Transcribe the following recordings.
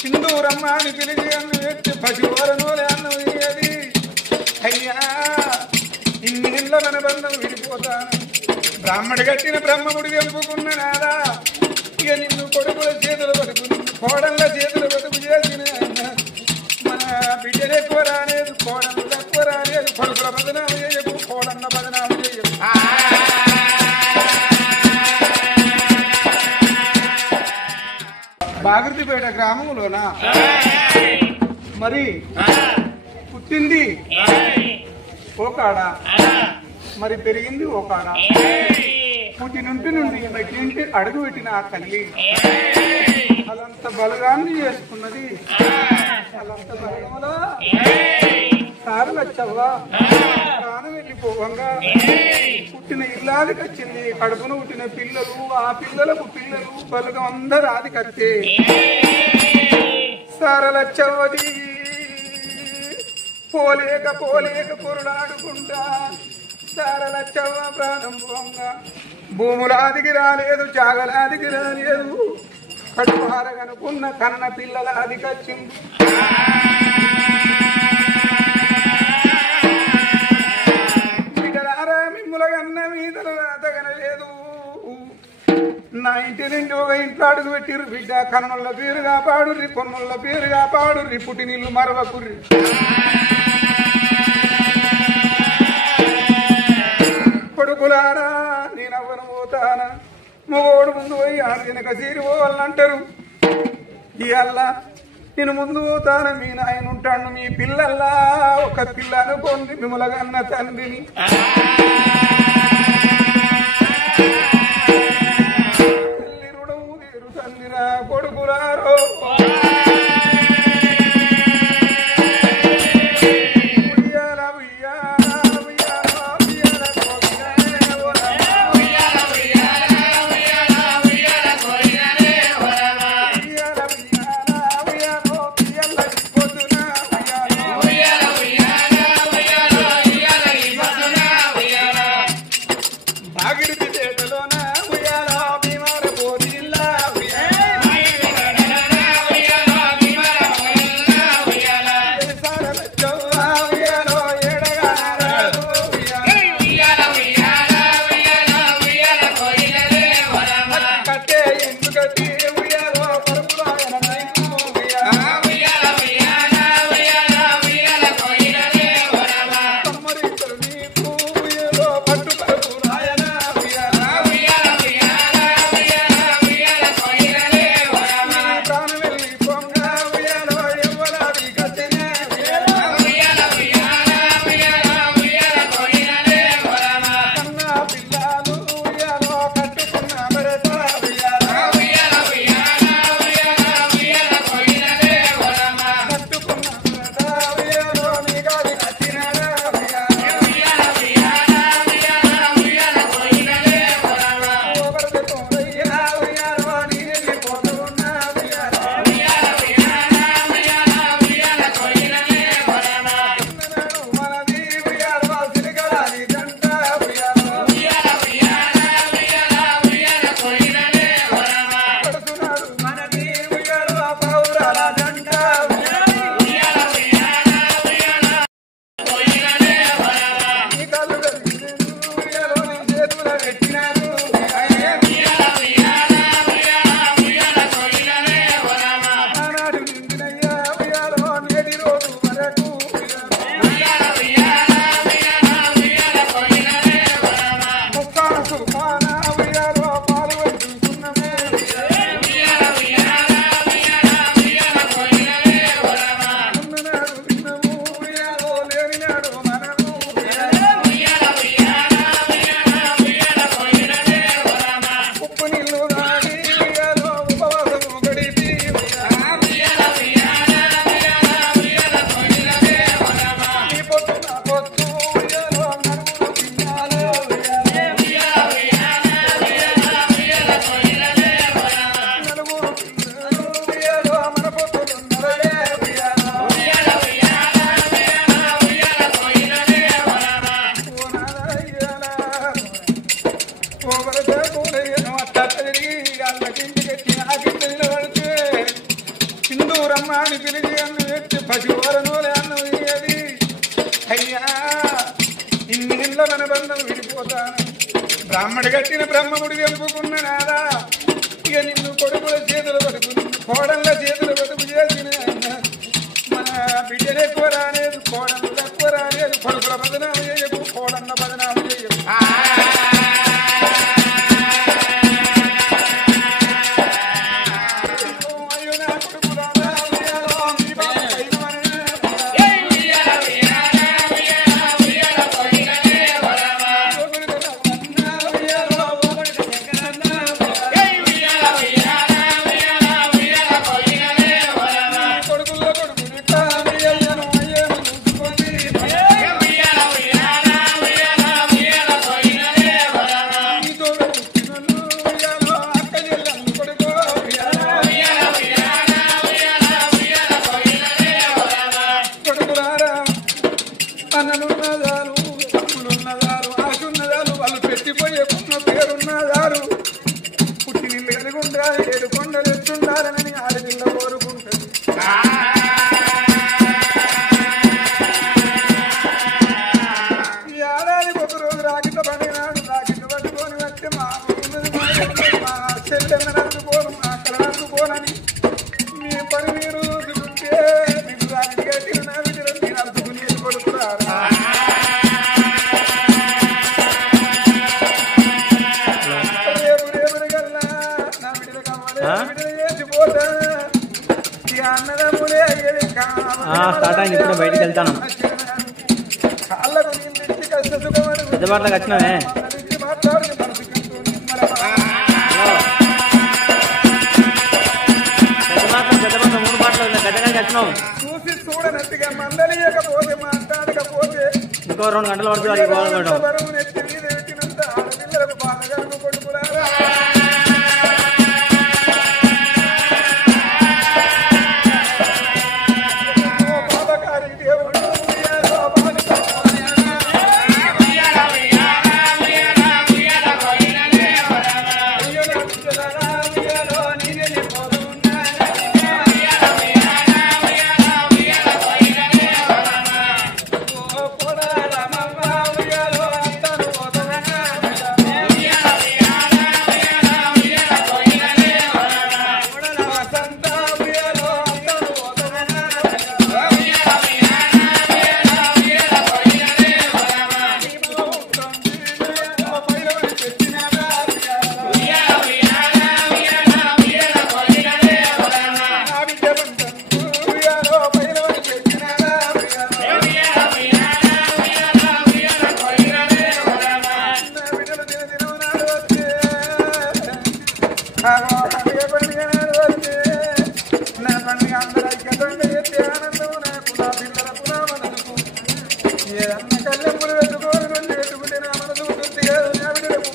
సింధూరమ్మ అని పిలిచి అన్నం ఎత్తి పసివరనోలే అన్నం ఇయ్యది. అయ్యా ఇన్ని ఇళ్ళ మన బంధం విడిపోతాను. బ్రాహ్మడి కట్టిన బ్రహ్మముడి వెంపుకున్న నాదా ఇక నిన్ను కొడుకుల చేతులు బతుకు నిన్ను కోడళ్ళ చేతులు బతుకు చేసిన మన బిడ్డలు ఎక్కువ రాలేదు, కోడళ్ళు తక్కువ రాలేదు. కొడుకుల బదనాలు చేయకు, కోడళ్ళ బదనాలు చేయకు. బాగుర్తిపేట గ్రామంలోన మరి పుట్టింది ఓ కాడ, మరి పెరిగింది ఓ కాడ. పుట్టినుంటి నుండి మెట్టింటి అడుగు పెట్టిన ఆ తల్లి అదంత బలగాన్ని చేసుకున్నది. అదంత బలంలో సారు వచ్చవ్వా ప్రాణం వెళ్ళిపోవంగా పుట్టిన ఇల్లాదికి వచ్చింది. కడుపున పుట్టిన పిల్లలు, ఆ పిల్లలకు పిల్లలు బలగం అందరు ఆది కత్తే సారలచ్చవ్వది. పోలేక పోలేక పొరుడాడుకుంటా సారలచ్చవ్వ ప్రాణం పోంగా భూములాదికి రాలేదు, జాగలాదికి రాలేదు. కడుపార కనుకున్న కన్న పిల్లల అదికొచ్చింది. బిడ్డలారా మిమ్ముల కన్న మీదలు రాతగనలేదు. నా ఇంటి నుండి ఒక ఇంట్లో అడుగు పెట్టిర్రు. బిడ్డ కన్నుల పేరు కాపాడుర్రి, కొన్నుల పేరు కాపాడుర్రి, పుట్టి నీళ్లు మరవకుర్రి. కొడుకులారా నేనవ్వను పోతానా, మగోడు ముందు పోయి ఆడు వెనక తీరిపోవాలంటారు. ఇవాళ నేను ముందు పోతాను, మీ నాయన ఉంటాను. మీ పిల్లల్లా ఒక పిల్ల అనుకోండి మిమ్మలగన్న తండ్రిని. తల్లి రుడవు తీరు తండ్రిరా కొడుకులారో. ఉయ్యాల అని పిలిచి అన్నం ఎత్తి పసివారనోలే అన్నం తినేది. అయ్యా ఇన్నేళ్ళ మన బంధం విడిపోతాను. బ్రాహ్మడు కట్టిన బ్రహ్మముడి తెంపుకున్న నాదా. ఇక నిన్ను కొడుకుల చేతులు బతుకు, నిన్ను కోడళ్ళ చేతులు బతుకు చేసిన మన బిడ్డలు ఎక్కువ రాలేదు, కోడళ్ళు తక్కువ రాలేదు. కొడుకుల బదనాలు చేయకు, కోడళ్ళ బదనాలు చేయకు. అన్నలున్నదారు, తమ్ములున్నదారు, ఆశున్నదారు, వాళ్ళు పెట్టిపోయే కొన్న పేరున్నదారు. పుట్టినిల్లు కనుకుంటారు, 7 కొండలు ఎత్తుండాలని ఆడపిల్ల కోరుకుంటుంది. ఈ ఏడాదికి ఒక రోజు రాకిట పడినాడు. రాకిట పట్టుకొని వస్తే మా ఉన్నది మా చెల్లెన్న నడుచుకోను, అక్కడ నడుచుకోనని మీ పని మీరు చూసుకుంటే మీకు రాకిటి కట్టిన నా విధులు నేను అడుచుకుని కొడుకురారా. రేపు కల్లా నా విడుదల కావాలి, విడుదల చేసిపోతా. ఈ అన్నదమ్ములే అయ్యేది ఇప్పుడు బయటికి వెళ్తాను. కాళ్ళకు నేను తెచ్చి కష్ట సుఖమని వచ్చినావే మాట్లాడి మనసుకుంటూ నిమ్మలమా. చూసి చూడనట్టుగా మందలియకపోతే మాట్లాడకపోతే ఇంకో 2 గంటలు పడుతుంది. బరువు నెత్తి మీద పెట్టినంత ఆడపిల్లలకు బాగా గడుపు కొడుకురారా. పాపకారి దేవుడు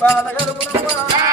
బాధ కలుపునమ్మా.